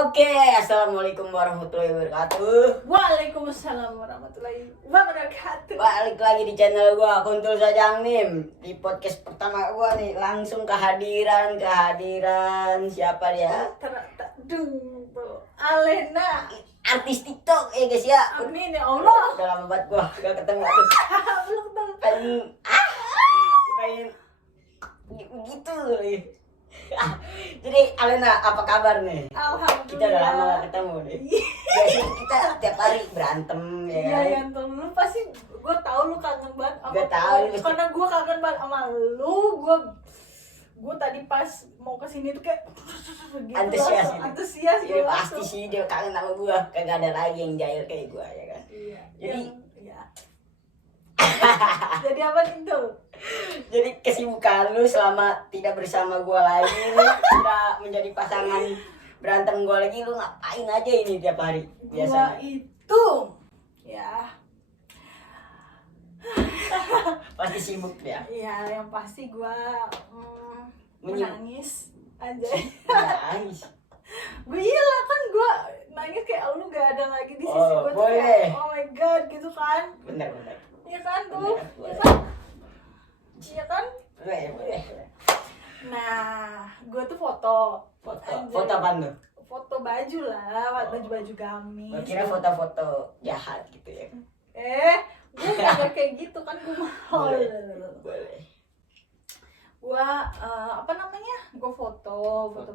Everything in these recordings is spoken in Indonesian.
Oke, assalamualaikum warahmatullahi wabarakatuh. Waalaikumsalam warahmatullahi wabarakatuh. Balik lagi di channel gua Kuntul Sajang Nim. Di podcast pertama gua nih langsung kehadiran siapa dia? Alena. Artis TikTok guys ya. Amin ya Allah. Udah lama banget gua gak ketemu. Aduh. Belum dong. Pengen gitu. Jadi Alena apa kabar nih? Alhamdulillah. Kita udah lama gak ketemu nih. Biasanya kita tiap hari berantem ya Iya kan? ya, lu pasti gue tahu lu kangen banget sama Gak tahu, gue. Karena gue kangen banget sama lu. Gue tadi pas mau kesini tuh kayak gitu Antusias langsung, gitu. antusias Iya gue pasti langsung. sih dia kangen sama gua, kagak ada lagi yang jahil kayak gua ya kan. Iya. Jadi- iya. Jadi apa itu? Jadi kesibukan lu selama tidak bersama gua lagi nih, tidak menjadi pasangan berantem gua lagi, lu ngapain aja ini tiap hari Gua biasanya? itu ya. Pasti sibuk ya. Iya, yang pasti gue Menyim- menangis aja. Nangis. Gue iyalah kan gue nangis kayak lu gak ada lagi di sisi Oh, gue tuh boleh. kayak oh my god gitu kan. Bener. Iya kan tuh. Boleh. Iya kan? Iya kan? Boleh. Nah, gue tuh foto. Foto apaan tuh? Foto baju lah, baju-baju gamis. Gua kira foto-foto jahat gitu ya. Gue gak kayak gitu kan, gue mahal. Boleh. Gua apa namanya? Gue foto Foto.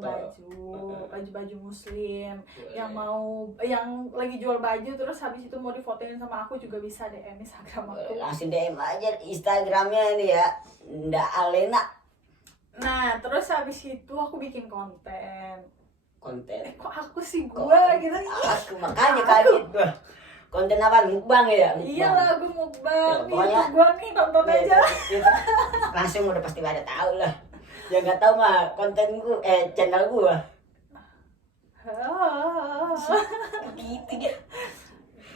baju muslim yang lagi jual baju terus habis itu mau difotoin sama aku juga bisa DM Instagram aku. Langsung DM aja Instagramnya nih ya, Nda Alena. Nah, terus habis itu aku bikin konten. Konten. Kok aku sih gua gitu? Aku makanya kaget gua. Konten apa? Mukbang ya? Mukbang. Iyalah, gue mau Ya, bang. pokoknya- Gue nih nonton aja. Langsung udah pasti pada tahu lah. Yang nggak tahu mah konten gua, channel gua. Gitu dia.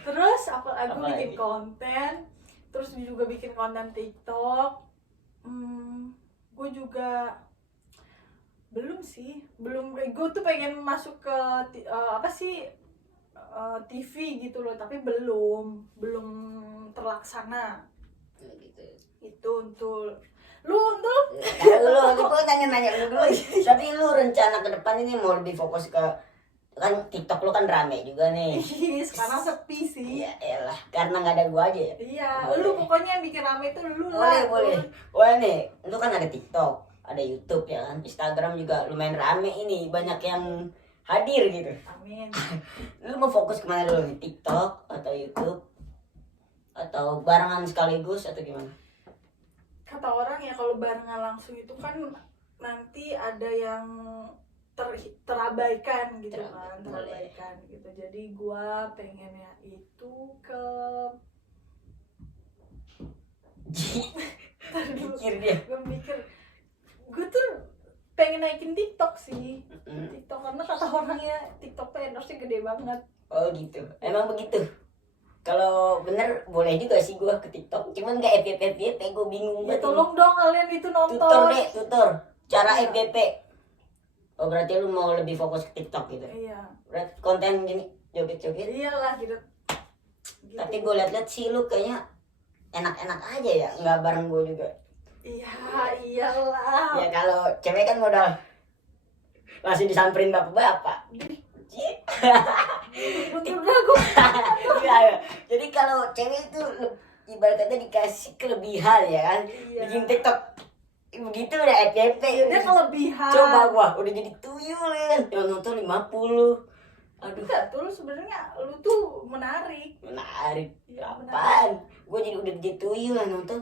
Terus aku Apa bikin lagi? konten, terus juga bikin konten TikTok. Gue juga belum sih, gue tuh pengen masuk ke TV gitu loh, tapi belum terlaksana. Gitu. Itu untuk lu Lu gua nanya lu dulu. Tapi lu rencana ke depan ini mau lebih fokus ke kan TikTok lu kan rame juga nih. sekarang sepi sih. Iya elah, karena nggak ada gua aja ya. Iya, Boleh. lu pokoknya yang bikin rame itu lu lah. Boleh. Wah nih, lu kan ada TikTok, ada YouTube ya kan, Instagram juga lumayan rame ini, banyak yang hadir gitu. Amin. Lu mau fokus kemana dulu nih, TikTok atau YouTube? Atau barengan sekaligus atau gimana? Kata orang ya kalau barengan langsung itu kan nanti ada yang terabaikan gitu kan, terabaikan gitu. Jadi gua pengennya itu ke Pikir dia. gue mikir gue tuh pengen naikin TikTok sih. TikTok karena kata orangnya TikTok tuh endorse-nya gede banget. Oh gitu, emang begitu. Kalau bener boleh juga sih gua ke TikTok, cuman nggak FYP, gua bingung Ya banget. tolong dong kalian itu nonton. Tutor cara Iya. FYP. Oh berarti lu mau lebih fokus ke TikTok gitu. Iya. Berarti konten gini joget-joget. Iyalah gitu. Tapi gue liat-liat sih lu kayaknya enak-enak aja ya, nggak bareng gue juga. Iya, iyalah. Ya kalau cewek kan modal masih disamperin bapak-bapak. Betul gue. Iya. Jadi kalau cewek itu ibaratnya dikasih kelebihan ya kan. Iya. Bikin TikTok begitu udah FYP. Dia kelebihan. Coba gua udah jadi tuyul kan. Yang nonton 50. Aduh, Enggak tuh sebenarnya lu tuh menarik. menarik. Iya, Apaan? Gua udah jadi tuyul yang nonton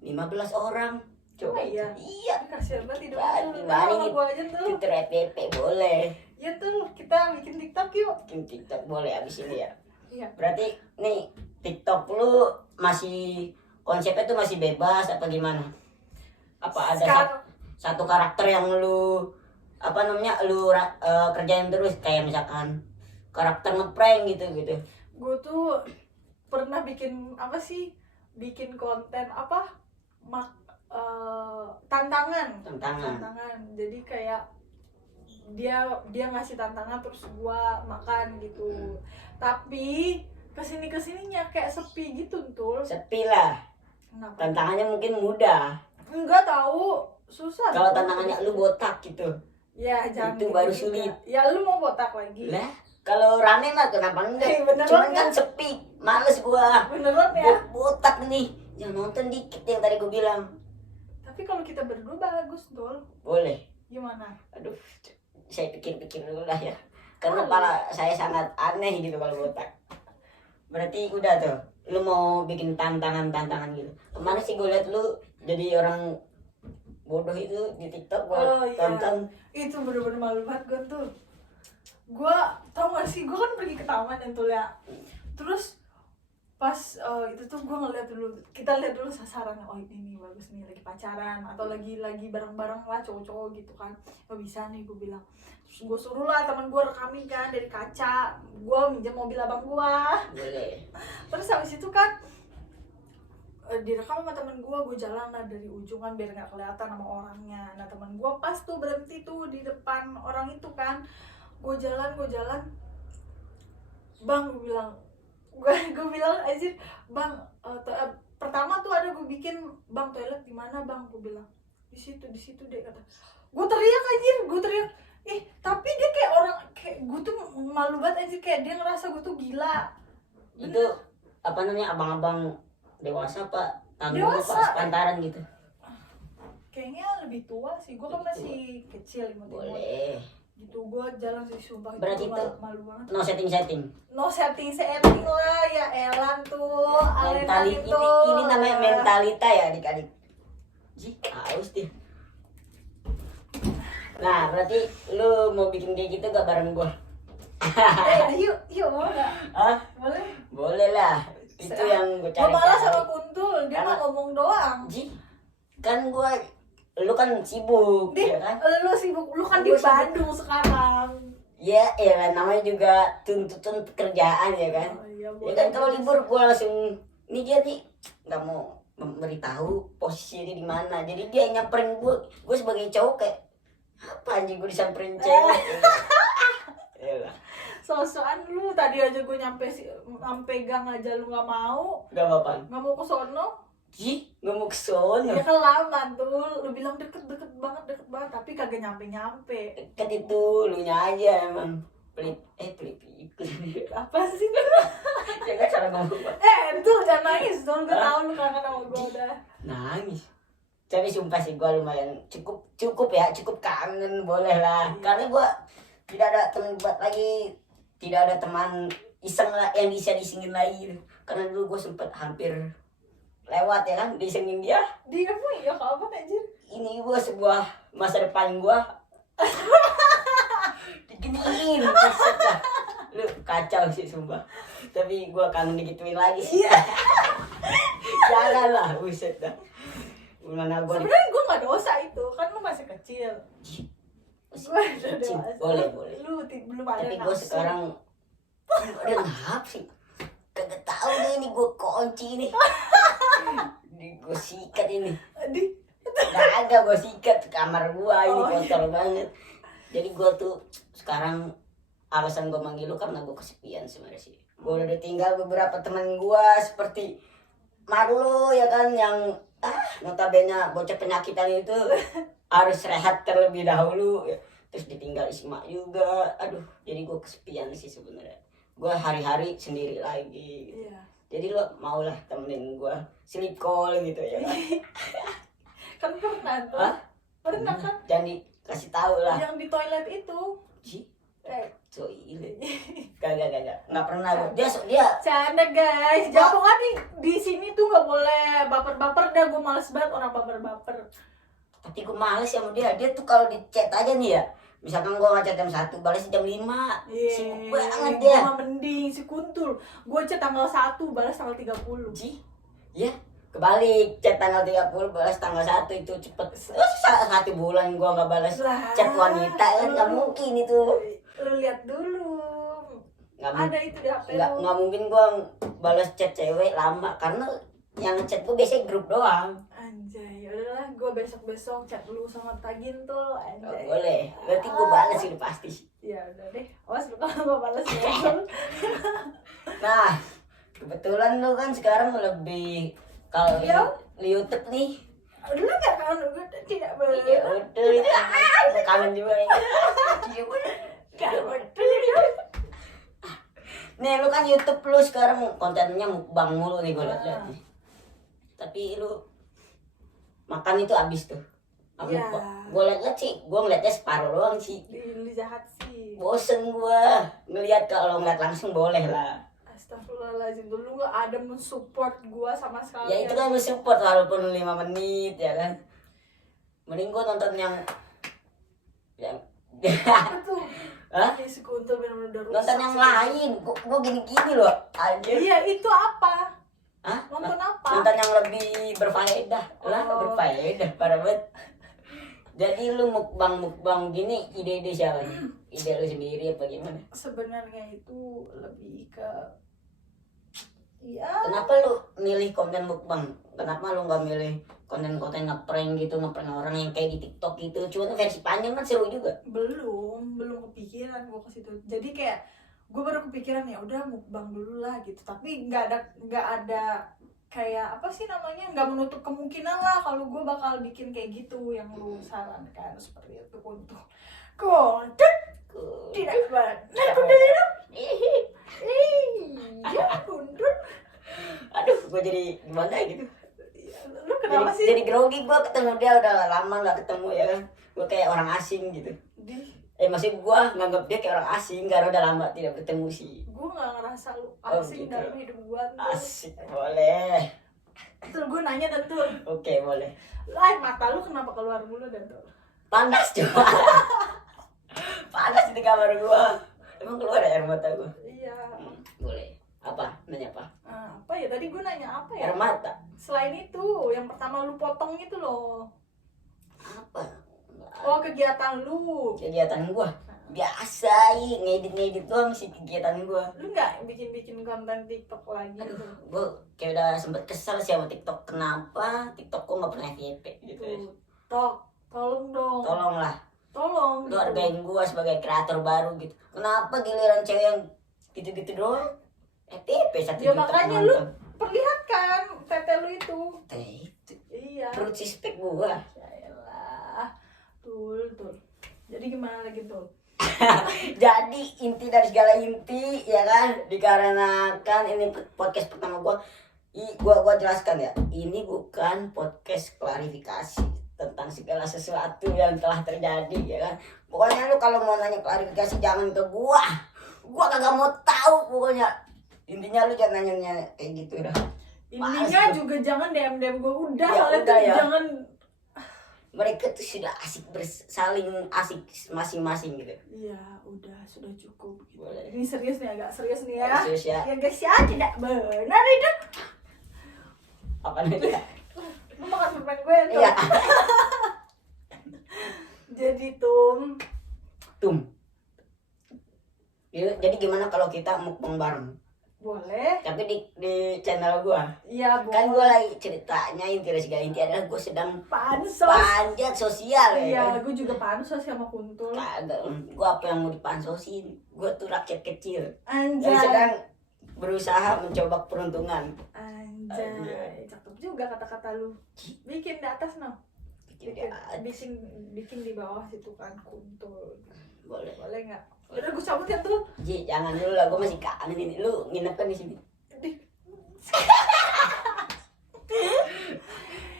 15 orang. Coba Oh, iya. Iya. Kasihan banget hidup Wah, lu. gimana Sama nih? gua aja tuh. Twitter FYP boleh. Ya tuh kita bikin TikTok yuk. Bikin TikTok boleh abis ini ya. Iya. Berarti nih TikTok lu masih konsepnya tuh masih bebas apa gimana? Apa ada satu karakter yang lu apa namanya kerjain terus kayak misalkan karakter ngeprank gitu. Gue tuh pernah bikin apa sih? Bikin konten apa? Tantangan. Tantangan. Jadi kayak dia ngasih tantangan terus gue makan gitu. Tapi kesininya kayak sepi gitu tuh. Sepi lah. Kenapa? Tantangannya mungkin mudah. Enggak tahu, susah. Kalau tuh. tantangannya lu botak gitu. Ya jangan itu gitu baru juga. sulit. Ya lu mau botak lagi. Lah, kalau rame mah kenapa enggak? Beneran Cuman ya? kan sepi, males gua. Beneran ya? Botak nih. Yang nonton dikit yang tadi gua bilang. Tapi kalau kita berdua bagus tuh. Boleh. Gimana? Aduh, saya pikir-pikir dulu lah ya. Karena Oh, kepala saya sangat aneh gitu kalau botak. Berarti udah tuh, lu mau bikin tantangan gitu. Kemana sih gue liat lu jadi orang bodoh itu di TikTok gua Oh, iya. tonton. Itu bener-bener malu banget gue tuh. Gue tau gak sih, gue kan pergi ke taman ya tuh ya. Terus pas itu tuh gue ngeliat dulu, kita lihat dulu sasarannya. Oh ini nih bagus nih, lagi pacaran atau lagi bareng-bareng lah cowok-cowok gitu kan. Oh bisa nih gue bilang. Terus gue suruh lah teman gue rekamin kan dari kaca. Gue minjem mobil abang gue. Boleh. Terus habis itu kan direkam sama temen gue jalan lah dari ujung kan biar nggak kelihatan sama orangnya. Nah temen gue pas tuh berhenti tuh di depan orang itu kan, gue jalan bang, gue bilang anjir bang, pertama tuh ada gue bikin bang toilet di mana bang, gue bilang di situ deh kata. Gue teriak tapi dia kayak orang kayak gue tuh malu banget anjir, kayak dia ngerasa gue tuh gila. Itu apa namanya, abang-abang dewasa apa tanggung apa Dewasa. sepantaran gitu? Kayaknya lebih tua sih, gue kan masih kecil 5 tahun. Boleh. Gitu, gue jalan sih sumpah Berarti itu itu malu banget. no setting. No setting lah ya elan tuh. Mentality itu. ini namanya mentalita ya adik-adik. Haus dia. Nah, berarti lu mau bikin kayak gitu gak bareng gua? Yuk mau gak? Hah? Boleh? Boleh lah. Itu yang gua cari. Gue malah sama Kuntul, dia Karena- mah ngomong doang. Kan gua, lu kan sibuk, ya kan? Lu sibuk, lu kan di Gua sibuk. Bandung sekarang. Ya kan, namanya juga tuntutan pekerjaan ya kan? Oh, iya, Ya kan kalau libur gua langsung ini dia nih nggak mau memberitahu posisi dia di mana. Jadi dia nyamperin gua sebagai cowok kayak apa anjing gua disamperin cewek. Yalah, So-soan lu tadi aja gue nyampe gang aja lu nggak mau nggak apa-apa. ke sono. Nggak mau kesono. Ya kan lama tuh, lu bilang deket banget tapi kagak nyampe. Kan itu lu nya aja emang pelit Apa sih? ya kan cara ngomong gua. Itu jangan nangis dong, gue tau lu kangen sama gue udah. Nangis. Tapi sumpah sih gua lumayan cukup kangen, boleh lah. Karena gua tidak ada teman buat lagi, tidak ada teman iseng lah yang bisa disingin lagi gitu. Karena dulu gua sempet hampir lewat ya kan disingin dia. Dia pun ya apa anjir. Ini gua sebuah masa depan gua diginiin maksud lah. Lu kacau sih sumpah. Tapi gua kangen digituin lagi sih. Janganlah, buset dah. Gimana gua Sebenarnya gue nggak dosa itu, kan lu masih kecil. Gue udah kecil. dewasa. Boleh. Lu belum ada Tapi gue nafsu. sekarang ada nafsu. Kagak tahu deh ini gue kunci nih. Gue sikat ini. Kagak gue sikat kamar gue ini kotor banget. Jadi gue tuh sekarang alasan gue manggil lu karena gue kesepian sebenarnya sih. Gue udah ditinggal beberapa teman gue seperti Marlo ya kan, yang notabene bocah penyakitan itu harus rehat terlebih dahulu ya. Terus ditinggal Isma juga, aduh, jadi gue kesepian sih sebenarnya. Gue hari-hari sendiri lagi gitu. Iya. Jadi lo maulah temenin gue sleep call gitu ya kan. Kan pernah tuh. Hah? Pernah kan? Jangan dikasih tahu lah. Yang di toilet itu. So ini kagak nggak pernah gua. Dia Canda guys. Jangan pokoknya di sini tuh nggak boleh baper-baper dah. Gue males banget orang baper-baper. tapi gue males sama dia tuh kalau di chat aja nih ya, misalkan gue ngechat jam 1 balas jam 5. Sibuk banget dia. Gue mending si Kuntul. Gue chat tanggal 1 balas tanggal 30. Ya kebalik, chat tanggal 30 balas tanggal 1 itu cepet. 1 bulan gue nggak balas chat wanita kan nggak mungkin itu. Lu lihat dulu. Nggak Ada itu di HP lu. nggak mungkin gue balas chat cewek lama, karena yang chat gue biasanya grup doang. Anjay, udahlah gue besok-besok chat lu sama Tagin tuh Oh, anjay. boleh. Berarti gue balas itu pasti. Ya udah deh, awas lu kalau gue balas ya. Nah, kebetulan lu kan sekarang lebih kalau Iya. di YouTube nih. Dulu gak kan gue tidak boleh. Ya udah itu ada kangen juga ya. Iya bener. Gak betul. Nih lu kan YouTube lu sekarang kontennya mukbang mulu nih gue liat nih. Tapi lu makan itu habis tuh. Iya. Gue liat sih, gue ngeliatnya separuh doang sih. Lu jahat sih. Bosen gue ngeliat, kalau ngeliat langsung boleh lah. Astagfirullahaladzim, dulu gak ada mensupport gua sama sekali. Ya itu kan gue support walaupun 5 menit ya kan. Mending gue nonton yang Apa tuh? Hah? Ya, si Kunto bener-bener udah rusak. nonton yang sih. lain. Gue gini-gini loh anjir. Iya, itu apa? Hah? Nonton apa? Nonton yang lebih berfaedah lah, Oh. berfaedah parah banget. Jadi lu mukbang gini ide-ide siapa nih? Ide lu sendiri apa gimana? Sebenarnya itu lebih ke ya Kenapa lu milih konten mukbang? Kenapa lu nggak milih konten-konten ngeprank gitu, ngeprank orang yang kayak di TikTok gitu? Cuma versi panjang kan seru juga. belum kepikiran gua ke situ. Jadi kayak gue baru kepikiran ya udah mukbang dulu lah gitu. Tapi nggak ada kayak apa sih namanya, nggak menutup kemungkinan lah kalau gue bakal bikin kayak gitu yang lu sarankan seperti itu untuk konten tidak benar kundur. Iya kundur. Aduh, gue jadi gimana gitu. Lu kenapa sih? Jadi grogi gue ketemu dia udah lama nggak ketemu ya kan. Gue kayak orang asing gitu. Maksud gue nganggap dia kayak orang asing karena udah lama tidak bertemu sih. Gue nggak ngerasa lu Oh, asing gitu. dalam hidup gue. Asik, boleh. Tuh gue nanya dan tuh, Oke, boleh. mata lu kenapa keluar mulu dan tuh? Panas coba. Panas di kamar gua. Emang keluar air mata gua? Iya. Boleh. Apa? Nanya apa? Apa ya tadi gue nanya apa ya? Air mata. Selain itu, yang pertama lu potong itu loh. Apa? Oh kegiatan lu. Kegiatan gua biasa, ngedit doang sih kegiatan gua. Lu nggak bikin konten TikTok lagi? Aduh, Gitu? gua kayak udah sempet kesel sih sama TikTok. Kenapa TikTok gua nggak pernah FYP gitu? Tuh, tolong dong. Tolonglah, Tolong. lu hargain gua sebagai kreator baru gitu. Kenapa giliran cewek yang gitu-gitu doang FYP 1 Ya juta makanya penonton? Perlihatkan tete lu itu. Itu Iya. perut sispek gua. Yaelah. Tul. Jadi gimana lagi tuh? Jadi inti dari segala inti ya kan, dikarenakan ini podcast pertama gua jelaskan ya, ini bukan podcast klarifikasi tentang segala sesuatu yang telah terjadi ya kan. Pokoknya lu kalau mau nanya klarifikasi jangan ke gua kagak mau tahu. Pokoknya intinya lu jangan nanya kayak gitu dah. Intinya Pasti. juga jangan DM gua udah, Ya kalian udah tuh ya. jangan. Mereka tuh sudah asik saling asik masing-masing gitu. Iya, udah sudah cukup gitu. Boleh. Ini serius nih, agak serius nih ya. Serius ya. Ya guys ya, tidak benar itu. Apa itu? Lu makan permen gue tuh. Iya. Jadi tuh, Jadi gimana kalau kita mukbang bareng? boleh. Tapi di channel gua. Iya, Kan boleh. gua lagi ceritanya inti dari segala inti adalah gua sedang Pansos. panjat sosial ya. Iya, kan? gue juga pansos sama Kuntul. Kagak, gua apa yang mau dipansosin? Gua tuh rakyat kecil yang Anjay. sedang berusaha mencoba peruntungan. Anjay. Cakep juga kata-kata lu. Bikin di atas no. Bikin di bawah situ kan Kuntul. Boleh. Boleh nggak? Udah gue cabut ya tuh. Ji, jangan dulu lah, gua masih kangen ini. Lu nginep kan di sini?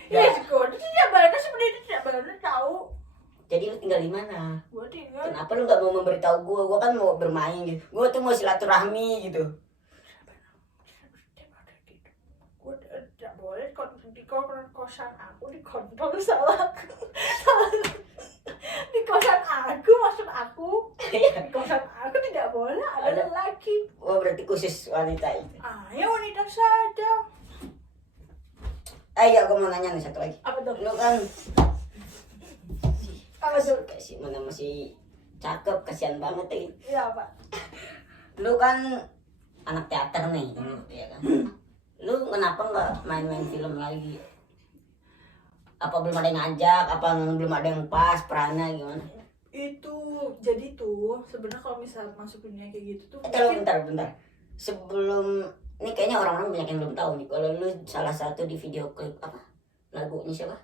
Ya, Kuntul tidak benar sebenarnya, tidak benar tahu. Jadi lu tinggal di mana? Gue tinggal. Kenapa lu nggak mau memberitahu gua? Gua kan mau bermain gitu. Gua tuh mau silaturahmi gitu. Gue tidak boleh di kosan aku dikontrol salah. Di kosan aku, maksud aku di kosan aku tidak boleh ada lelaki. Wah, berarti khusus wanita itu. Ya wanita saja. Ya, gua mau nanya nih satu lagi. Apa tuh? Lu kan Apa tuh? kasih mana masih cakep, kasihan banget ya. Iya Pak. Lu kan anak teater nih, ya kan. Lu kenapa nggak main-main film lagi? Apa belum ada yang ngajak, apa belum ada yang pas perannya gimana? Itu jadi tuh sebenarnya kalau misalnya masuk dunia kayak gitu tuh Kalau mungkin bentar. Sebelum ini kayaknya orang-orang banyak yang belum tahu nih. Kalau lu salah satu di video klip apa? Lagunya siapa?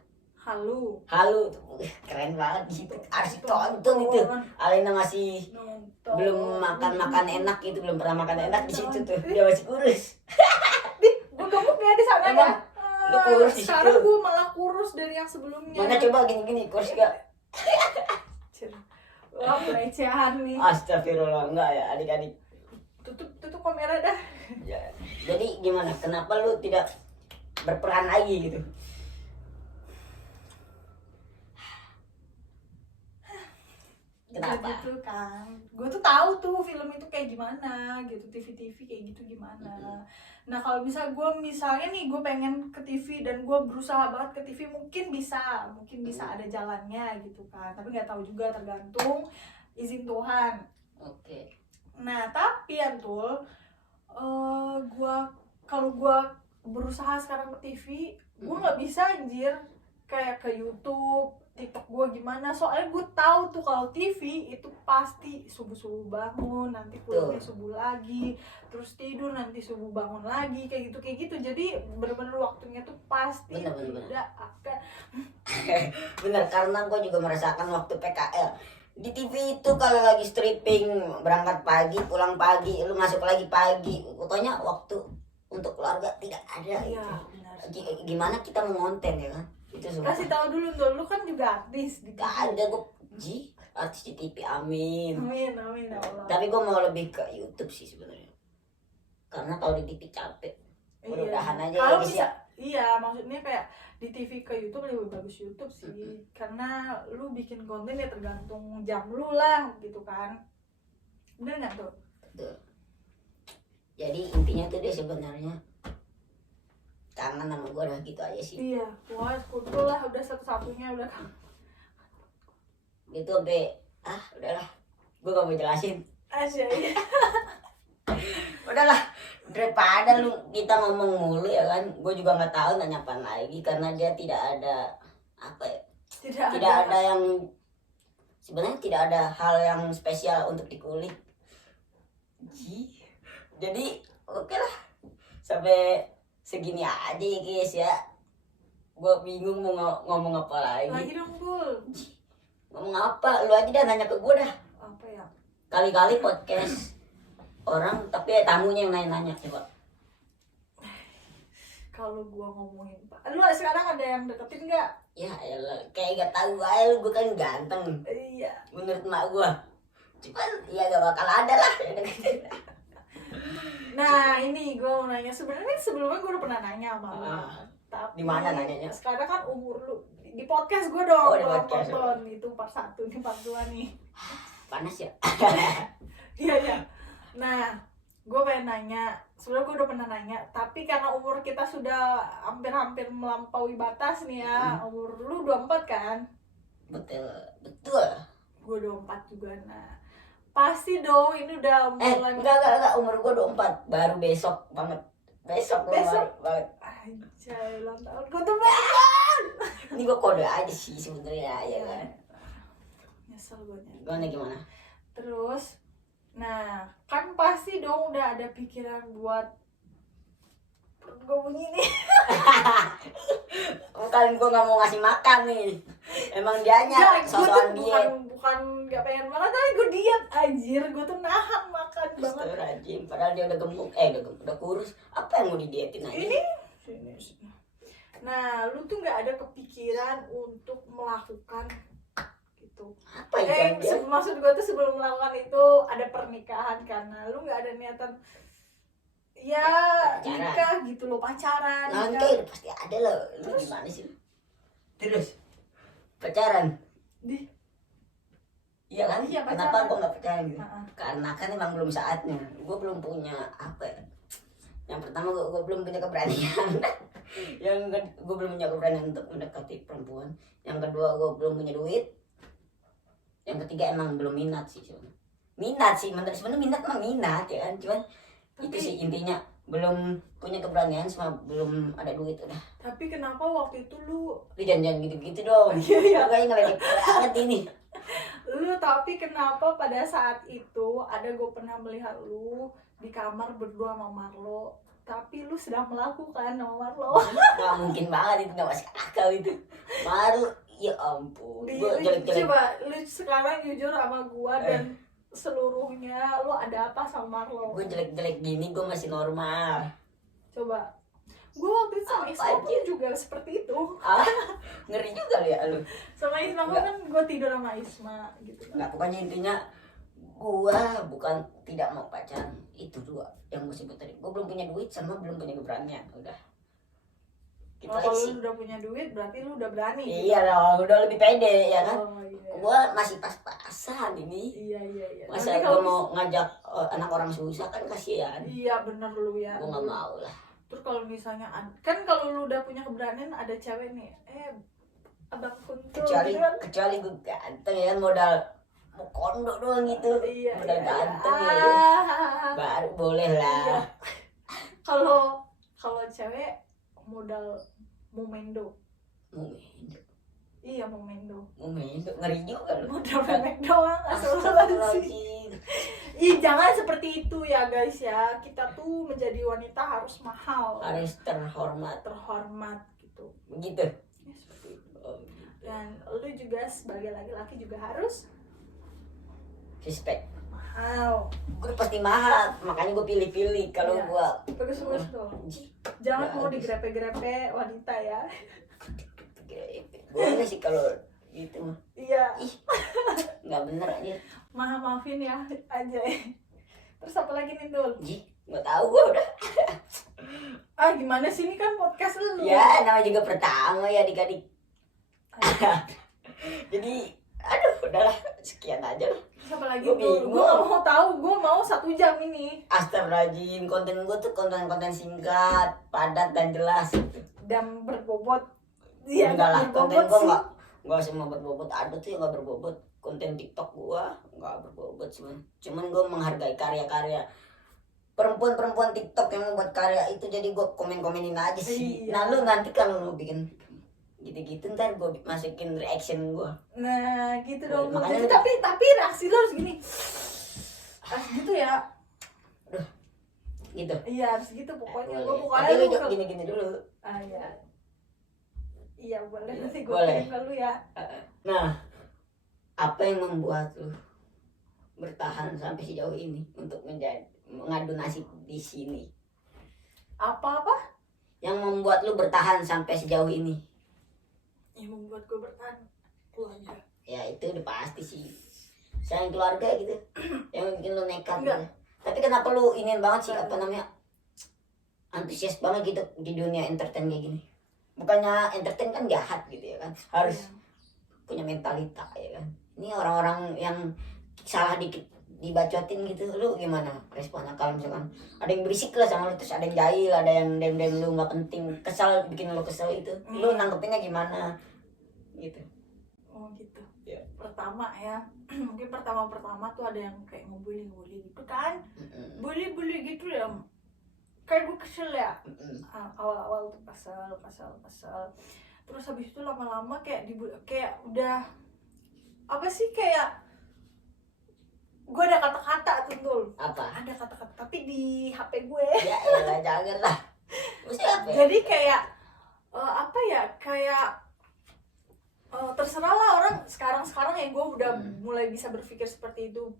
halu Halo, tuh, keren banget di situ. Harus ditonton itu. Alena masih nonton belum makan enak gitu, belum pernah makan enak di situ tuh. Dia masih kurus. gue gemuk ya di sana ya. Emang? Lu kurus di situ? Sekarang gue malah kurus dari yang sebelumnya. Mana coba gini-gini kurus gak? Wah, pelecehan nih. Astagfirullah, enggak ya adik-adik. Tutup kamera dah. Ya. Jadi gimana? Kenapa lu tidak berperan lagi gitu? Kenapa? Gitu kan. Gue tuh tahu tuh film itu kayak gimana gitu, TV kayak gitu gimana. Nah, kalau misalnya nih gue pengen ke TV dan gue berusaha banget ke TV, mungkin bisa ada jalannya gitu kan. Tapi nggak tahu juga, tergantung izin Tuhan. Oke. Nah, tapi Antul, kalau gue berusaha sekarang ke TV, gue nggak bisa anjir kayak ke YouTube, TikTok gue gimana. Soalnya gue tahu tuh kalau TV itu pasti subuh bangun, nanti pulangnya subuh lagi, terus tidur nanti subuh bangun lagi, kayak gitu. Jadi bener-bener waktunya tuh pasti Bener. tidak akan. Bener, karena gue juga merasakan waktu PKL di TV itu kalau lagi stripping berangkat pagi pulang pagi lu masuk lagi pagi, pokoknya waktu untuk keluarga tidak ada. Iya, gitu. benar. Gimana kita mau ngonten ya kan? Itu semua. Kasih tahu dulu tuh, lu kan juga artis di TV. Gak ada gue artis di TV, amin. Amin ya Allah. Tapi gue mau lebih ke YouTube sih sebenarnya, karena kalau di TV capek. Mudah-mudahan aja kalau ya, guys, bisa, ya. iya maksudnya kayak di TV ke YouTube lebih bagus YouTube sih, karena lu bikin konten ya tergantung jam lu lah gitu kan, bener nggak tuh? Betul. Jadi intinya tuh dia sebenarnya kangen sama gue, udah gitu aja sih. Iya, wah kutul lah udah satu-satunya udah. Gitu sampai udahlah, gue gak mau jelasin. Asyik. Udahlah, daripada kita ngomong mulu ya kan, gue juga nggak tahu nanya apa lagi karena dia tidak ada apa ya, tidak ada yang sebenarnya tidak ada hal yang spesial untuk dikulik. Jadi oke lah, sampai segini aja ya guys ya. Gue bingung mau ngomong apa Lagi dong Bul. Ngomong apa? Lu aja dah nanya ke gue dah. Apa ya? Kali-kali podcast orang tapi tamunya yang nanya-nanya coba. Kalau gua ngomongin Pak, lu sekarang ada yang deketin nggak? Ya elah, kayak gak tahu aja lu, gue kan ganteng Iya. menurut mak gue. Cuman ya gak bakal ada lah. Nah ini gue mau nanya, sebenarnya sebelumnya gue udah pernah nanya sama lu. Tapi Di mana nanyanya? sekarang kan umur lu di podcast gue dong. Oh, di podcast. Tonton itu part 1 nih, part 2 nih. Panas ya. Iya. Nah, gue pengen nanya, sebenarnya gue udah pernah nanya, tapi karena umur kita sudah hampir-hampir melampaui batas nih ya. Umur lu 24 kan? Betul. Gue 24 juga. Nah, pasti dong ini udah mulai. Enggak, umur gue 24, baru besok banget. Besok banget. Anjay, ulang tahun gue tuh banget. Ini gue kode aja sih sebenarnya ya kan. Nyesel gue Gimana? Terus, nah kan pasti dong udah ada pikiran buat perut gue bunyi nih. Bukan gue nggak mau ngasih makan nih. Emang dianya sosokan diet. Bukan nggak pengen makan, tapi gue diet anjir. Gue tuh nahan makan banget. Rajin, padahal dia udah gemuk, udah kurus. Apa yang mau didietin aja? Ini sini. Nah, lu tuh nggak ada kepikiran untuk melakukan gitu. Apa itu? Maksud gue tuh sebelum melakukan itu ada pernikahan, karena lu nggak ada niatan ya nikah gitu lo, pacaran. Nanti udah pasti ada loh. Lu gimana sih? Terus pacaran? Iya kan? Iya, Kenapa gue nggak pacaran gitu? Karena kan emang belum saatnya. Gue belum punya apa ya? Yang pertama gue belum punya keberanian. Gue belum punya keberanian untuk mendekati perempuan. Yang kedua gue belum punya duit. Yang ketiga emang belum minat sih sebenarnya. Sebenarnya minat emang minat ya kan, cuman itu sih intinya. belum punya keberanian sama belum ada duit udah. Tapi kenapa waktu itu lu Jangan gitu-gitu dong. Iya, iya. Lu kayaknya ngeledek banget ini. tapi kenapa pada saat itu ada gue pernah melihat lu di kamar berdua sama Marlo, tapi lu sedang melakukan sama Marlo. Nggak mungkin banget, itu nggak masuk akal itu. Baru ya ampun. Gue Lu jelek-jelek. coba lu sekarang jujur sama gua dan seluruhnya, lu ada apa sama Marlo? Gue jelek-jelek gini gue masih normal. Coba. Gua waktu itu sama Apa Isma pun aja? juga seperti itu. Ah, ngeri juga lu ya lu. Sama Isma gua kan gua tidur sama Isma gitu. Nggak, pokoknya intinya gua bukan tidak mau pacaran. Itu dua yang gue sebut tadi. Gue belum punya duit sama belum punya keberanian. Udah. Gitu Kalau aja sih. lu udah punya duit berarti lu udah berani. Iya dong, udah lebih pede ya kan. Oh iya. Gua masih pas-pasan ini. Iya. Masa Nanti gua kalau mau ngajak anak orang susah kan kasihan. iya bener lu ya. Gua nggak mau lah. Terus kalau misalnya kan kalau lu udah punya keberanian ada cewek nih, abang kuntul Kecuali gitu kan. kecuali gua ganteng ya kan, modal mau kondo doang gitu. Iya. Modal iya. ganteng ya. Baru boleh lah. Iya. Kalau cewek modal momendo. Mumendo, Iya momendo. ngeri juga lu. Modal memek doang asal-asalan sih. Astagfirullahaladzim. Ih jangan seperti itu ya guys ya. Kita tuh menjadi wanita harus mahal, Harus terhormat terhormat gitu. begitu. Ya, seperti itu. Oh, Dan lu juga sebagai laki-laki juga harus respect. mahal. Gue pasti mahal, makanya gue pilih-pilih kalau Iya. gua Bagus-bagus dong. Ji, Jangan mau bagus. digrepe-grepe wanita ya. Boleh sih kalau gitu mah. Iya. Nggak bener aja. Maafin ya aja. Terus apa lagi nih Dul? Ji, nggak tahu gue udah. Gimana sih ini kan podcast lu. Ya, namanya juga pertama ya adik-adik. Jadi, aduh, udahlah, sekian aja lah. Terus apa lagi Gua Dul? bingung. Gue gak mau tahu. Gue mau 1 jam ini. Astagfirullahaladzim, konten gue tuh konten-konten singkat, padat dan jelas. Dan berbobot. Iya, Enggak lah, konten berbobot gue sih. nggak semua berbobot. Ada tuh yang nggak berbobot. Konten TikTok gue nggak berbobot cuman gue menghargai karya-karya perempuan-perempuan TikTok yang membuat karya itu, jadi gue komen-komenin aja sih. Iya. Nah lu nanti kalau lu bikin gitu-gitu ntar gue masukin reaction gue. Nah, gitu dong. Makanya Jadi, tapi reaksi lo harus gini. Harus gitu ya. Gitu. Iya, harus gitu pokoknya. Gue Boleh. pokoknya Tapi lu lu gini-gini dulu. iya. Iya, boleh. Nanti gue Boleh. kirim ke lu ya. Nah, apa yang membuat lu bertahan sampai sejauh ini untuk mengadu nasib di sini? Apa-apa? Yang membuat lu bertahan sampai sejauh ini? Yang membuat gue bertahan keluarga. Ya itu udah pasti sih, sayang keluarga gitu. Yang bikin lu nekat Enggak. gitu. Tapi kenapa lu ingin banget sih, apa namanya, antusias banget gitu di dunia entertain kayak gini? Bukannya entertain kan jahat gitu ya kan, harus punya mentalita ya kan. Ini orang-orang yang salah dikit dibacotin gitu, lu gimana responnya kalau misalkan ada yang berisik lah sama lu, terus ada yang jahil, ada yang dem-dem lu nggak penting, kesal, bikin lu kesel itu, lu nanggepinnya gimana gitu? Oh gitu. Iya. Pertama ya, mungkin pertama tuh ada yang kayak ngebully gitu kan, bully gitu ya. Kayak gue kesel ya. Awal-awal tuh kesel. Terus habis itu lama-lama kayak kayak udah apa sih, kayak gue ada kata-kata tuh Dul. Apa? Ada kata-kata tapi di HP gue. Ya elah, jangan lah. Mesti apa ya? Jadi kayak apa ya, kayak terserah lah orang sekarang ya, gue udah mulai bisa berpikir seperti itu.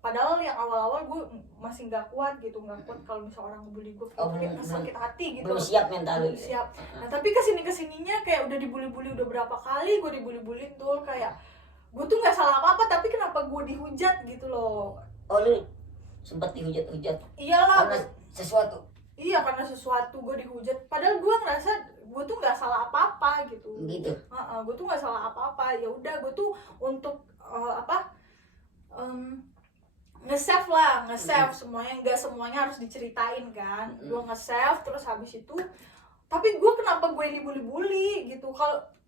Padahal yang awal-awal gue masih nggak kuat kalau misalnya orang ngebully gue, sakit hati gitu. Belum siap mental lu. Belum siap. Nah tapi kesininya kayak udah dibully udah berapa kali gue dibully tuh, kayak gue tuh nggak salah apa-apa tapi kenapa gue dihujat gitu loh. Oh lu sempet dihujat-hujat Iyalah. karena sesuatu. Iya, karena sesuatu gue dihujat. Padahal gue ngerasa gue tuh nggak salah apa-apa gitu. Gitu. Gue tuh nggak salah apa-apa. Ya udah, gue tuh untuk nge-save semuanya. Nggak semuanya harus diceritain kan. Gue nge-save, terus habis itu tapi gue kenapa gue dibully-bully gitu.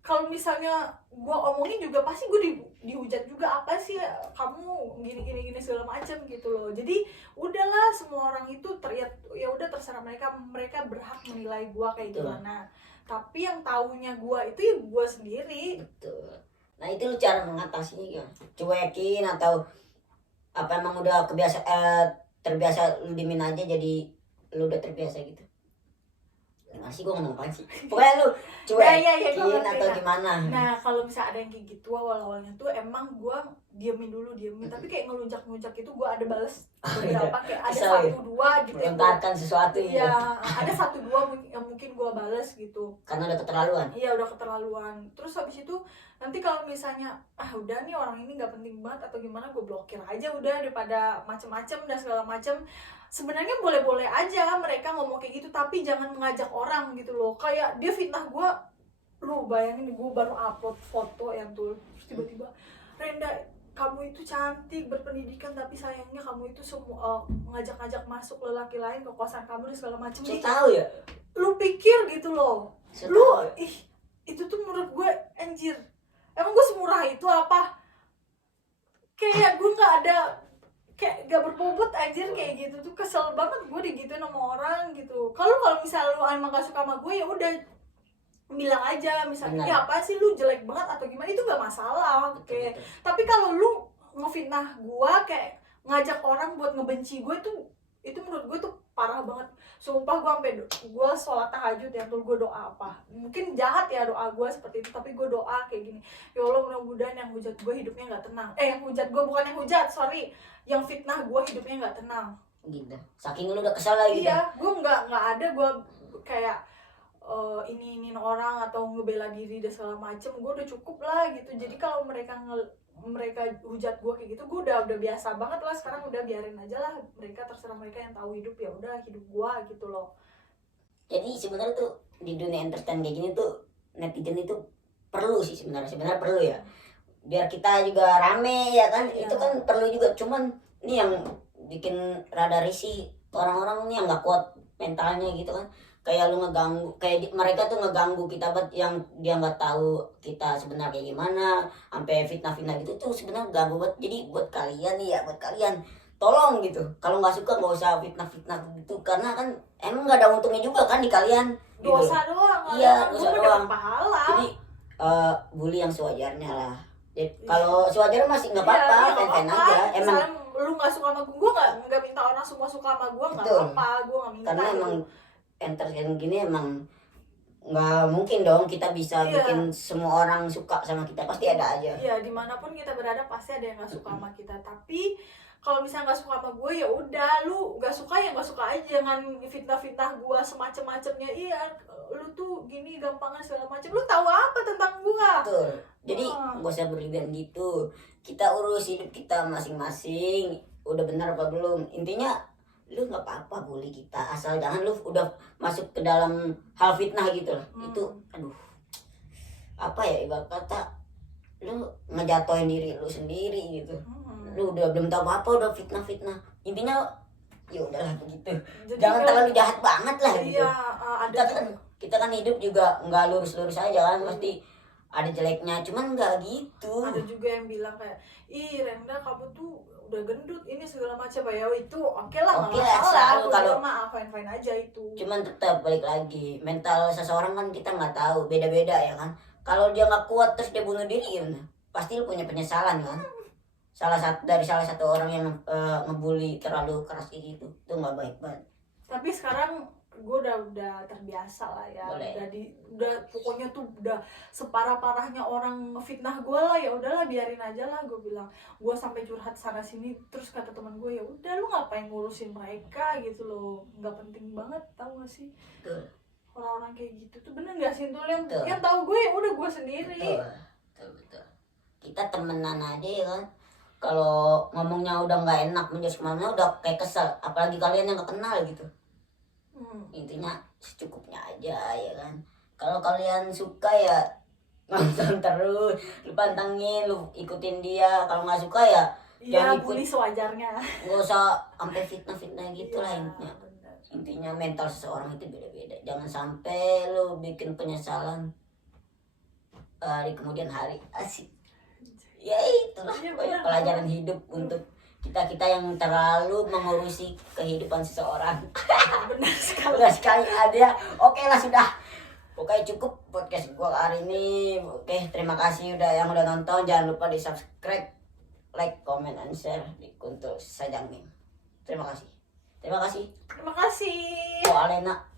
Kalau misalnya gue omongin juga pasti gue dihujat juga, apa sih kamu gini segala macam gitu loh. Jadi udahlah, semua orang itu ya udah terserah mereka berhak menilai gue kayak gimana. Tapi yang taunya gue itu ya gue sendiri. Betul. Nah itu lu cara mengatasinya gimana? Cuekin atau apa emang udah terbiasa lu dimin aja, jadi lu udah terbiasa gitu? Gimana sih, gue ngomong apaan sih? Pokoknya lu cuekin gua atau ngerti. gimana? Nah kalau misalnya ada yang kayak gitu awalnya tuh emang gue diemin, tapi kayak ngelunjak itu gue ada bales beberapa, kayak ada Kesel, satu dua gitu yang melontarkan sesuatu ya ada satu dua yang mungkin gue bales gitu. karena udah keterlaluan. Iya udah keterlaluan. Terus habis itu nanti kalau misalnya udah nih orang ini nggak penting banget atau gimana, gue blokir aja udah, daripada macem-macem dan segala macem. Sebenarnya boleh-boleh aja mereka ngomong kayak gitu, tapi jangan mengajak orang gitu loh. Kayak dia fitnah gue, lu bayangin gue baru upload foto yang tuh, terus tiba-tiba, Renda kamu itu cantik, berpendidikan, tapi sayangnya kamu itu semua ngajak-ngajak masuk lelaki lain ke kosan kamu dan segala macem. Saya tahu ya. Lu pikir gitu loh, lu itu tuh menurut gue anjir, emang gue semurah itu apa? Kayak gue nggak ada, kayak gak berbobot anjir kayak gitu tuh. Kesel banget gue digituin sama orang gitu. Kalau misalnya lu emang gak suka sama gue ya udah bilang aja, misalnya ya apa sih lu jelek banget atau gimana, itu gak masalah. Oke. Tapi kalau lu ngefitnah gue, kayak ngajak orang buat ngebenci gue, itu menurut gue tuh parah banget. Sumpah gue sampai gue sholat tahajud ya tuh, gue doa apa, mungkin jahat ya doa gue seperti itu, tapi gue doa kayak gini, ya Allah mudah-mudahan yang hujat gue hidupnya nggak tenang. Yang hujat gue, bukan yang hujat, sorry, yang fitnah gue hidupnya nggak tenang. Gitu. Saking lu udah kesal lagi. Iya, gue nggak ada gue kayak ini orang atau ngebela diri dan segala macem. Gue udah cukup lah gitu. Jadi kalau mereka hujat gue kayak gitu, gue udah biasa banget lah sekarang. Udah biarin aja lah, mereka terserah, mereka yang tahu hidup, ya udah hidup gue gitu loh. Jadi sebenarnya tuh di dunia entertain kayak gini tuh netizen itu perlu sih sebenarnya perlu ya, biar kita juga rame ya kan. Itu kan perlu juga. Cuman ini yang bikin rada risih orang-orang nih yang nggak kuat mentalnya gitu kan. Kayak lu ngeganggu, kayak mereka tuh ngeganggu kita banget, yang dia nggak tahu kita sebenarnya kayak gimana, sampai fitnah gitu tuh sebenarnya ganggu banget. Jadi buat kalian nih ya, buat kalian tolong gitu, kalau nggak suka nggak usah fitnah gitu, karena kan emang nggak ada untungnya juga kan di kalian gitu. Dosa doang. Iya, dosa doang. Pahala. Jadi bully yang sewajarnya lah. Kalau sewajarnya masih nggak apa-apa, fan-fan aja. Emang lu nggak suka sama gue, nggak minta orang semua suka sama gue, nggak apa-apa, gue nggak minta. Karena emang entertain gini emang nggak mungkin dong kita bisa bikin semua orang suka sama kita, pasti ada aja. Iya, dimanapun kita berada pasti ada yang nggak suka sama kita. Tapi kalau misalnya nggak suka sama gue ya udah, lu nggak suka ya nggak suka aja, jangan fitnah gue semacam-macamnya. Iya, lu tuh gini gampangan segala macam, lu tahu apa tentang gue? Betul. Jadi nggak usah berlebihan gitu, kita urus hidup kita masing-masing. Udah benar apa belum, intinya lu nggak apa-apa bully kita, asal jangan lu udah masuk ke dalam hal fitnah gitu lah. Itu aduh, apa ya, ibarat kata lu ngejatoin diri lu sendiri gitu. Lu udah belum tahu apa udah fitnah. Intinya ya udahlah begitu. Jadi jangan terlalu jahat banget lah gitu. Iya, kita kan hidup juga nggak lurus aja kan, pasti ada jeleknya, cuman nggak gitu. Ada juga yang bilang kayak, ih Renda kamu tuh udah gendut ini segala macam ya, itu oke lah, nggak masalah, kalau maaf fine aja itu. Cuman tetap balik lagi, mental seseorang kan kita nggak tahu, beda-beda ya kan. Kalau dia nggak kuat terus dia bunuh diri gimana, pasti lu punya penyesalan kan. Salah satu orang yang ngebully terlalu keras kayak gitu, itu nggak baik banget. Tapi sekarang gue udah terbiasa lah ya. Udah pokoknya tuh udah separah-parahnya orang fitnah gue lah, ya udahlah biarin aja lah, gue bilang. Gue sampai curhat sana sini, terus kata teman gue, ya udah lu ngapain ngurusin mereka gitu loh, nggak penting banget, tahu gak sih? Betul. Orang-orang kayak gitu tuh bener gak sih tuh, yang tahu gue ya udah gue sendiri. Betul. Kita temenan aja ya kan. Kalau ngomongnya udah nggak enak, menjadi kemana udah kayak kesel, apalagi kalian yang gak kenal gitu. Intinya secukupnya aja ya kan. Kalau kalian suka ya nonton terus, lu pantengin, lu ikutin dia. Kalau nggak suka ya jangan bully sewajarnya. Nggak usah sampai fitnah gitu lah intinya. Intinya mental seseorang itu beda-beda. Jangan sampai lu bikin penyesalan di kemudian hari. Asik. Ya itulah Iya, pokoknya benar. pelajaran hidup untuk kita-kita yang terlalu mengurusi kehidupan seseorang. Benar sekali. Benar sekali ada. Oke lah sudah. Oke cukup podcast gua hari ini. Oke terima kasih yang udah nonton. Jangan lupa di subscribe, like, comment, and share di Kuntul Sajang Meme. Terima kasih. Terima kasih. Terima kasih. Oh Alena.